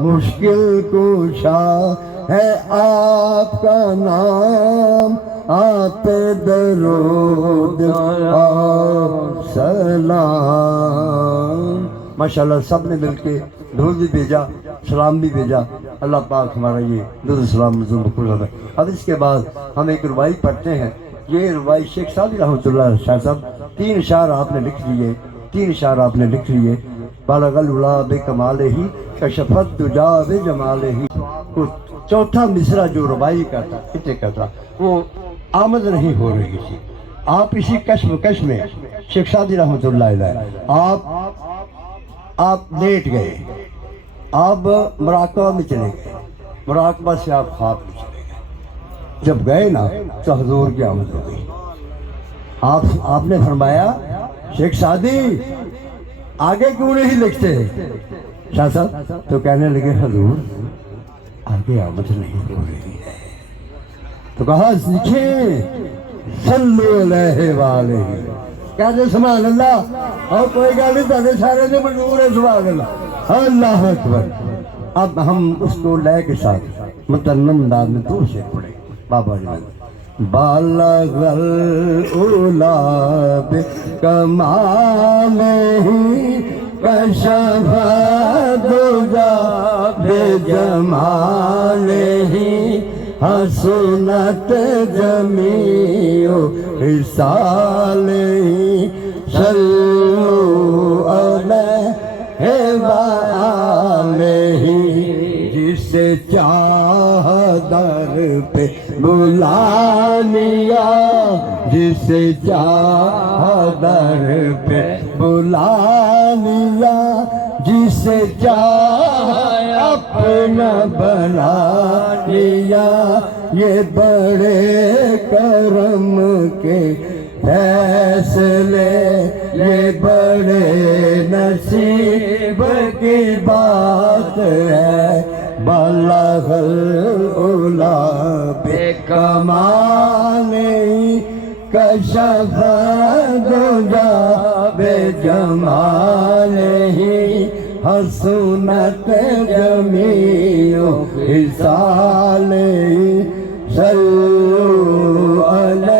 مشکل کشا ہے آپ کا نام، آپ پہ درود اور سلام۔ ماشاءاللہ سب نے مل کے درود بھی بھیجا، سلام بھی بھیجا۔ اللہ پاک ہمارا یہ درود السلام منظور مقبول ہے۔ اب اس کے بعد ہم ایک ربائی پڑھتے ہیں۔ یہ ربائی شیخ سعدی رحمۃ اللہ شاہ صاحب، 3 اشعار آپ نے لکھ لیے، 3 اشعار آپ نے لکھ لیے۔ بالغ العلا بکمالہ کشف الدجا بجمالہ۔ چوتھا مصرع جو ربائی کا تھا، خطے کا تھا، وہ آمد نہیں ہو رہی تھی۔ آپ اسی کشمکش میں شیخ سعدی رحمۃ اللہ علیہ آپ لیٹ گئے، آپ مراقبہ میں چلے گئے، مراقبہ سے آپ خواب میں چلے گئے۔ جب گئے نا تو حضور کی آمد ہو گئی۔ آپ نے فرمایا شیخ سعدی آگے کیوں نہیں لکھتے شاہ صاحب؟ تو کہنے لگے حضور آگے آمد نہیں ہو رہی ہے۔ تو کہا لکھیں صلو علیہ وآلہ، کہتے سبحان اللہ، اور کوئی گل نہیں، تھوڑے سارے نے منظور ہے سبحان اللہ، اللہ اکبر۔ اب ہم اس کو لے کے ساتھ مترنم انداز میں دور سے پڑھیں بابا جی۔ بالغ العلا بکمالہ کشف الدجا بجمالہ حسنت جمیع خصالہ صلوا علیہ وآلہ۔ جسے چاہ در پہ بلا لیا، جسے چاہ در پہ بلا لیا، جسے چاہ اپنا بنا لیا۔ یہ بڑے کرم کے فیصلے، یہ بڑے نصیب کی بات ہے۔ بالغ العلا بکمالہ کشف الدجا بجمالہ حسنت جمیع خصالہ صلوا علیہ